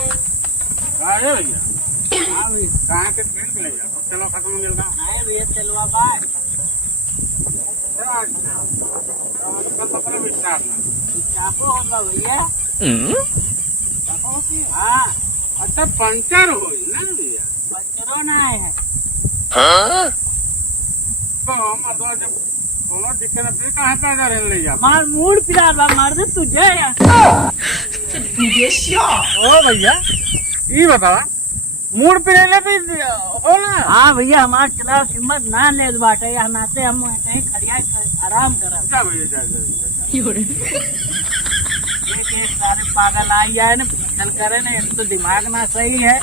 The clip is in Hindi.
अरे भैया हाँ भैया कहाँ के ट्रेन के भैया चलो खत्म हो गया आए भैया चलवा बाय विस्तार चापो होगा भैया हाँ अच्छा पंचर हो ना भैया पंचरों ना आए हैं तो हम जब दोनों दिक्कत है फिर कहाँ पैदा रहने लग जाता मार मूड पिला बा मार दे तुझे ओ भैया ये बतावा मूड पे ले भी हो ना हाँ भैया हमार चलाओ सिम्मत ना ले बाटे या नाते हम कहीं खड़िया आराम करा जा भैया जा एक सारे पागल आ जाए ना चल करे ना एक तो दिमाग ना सही है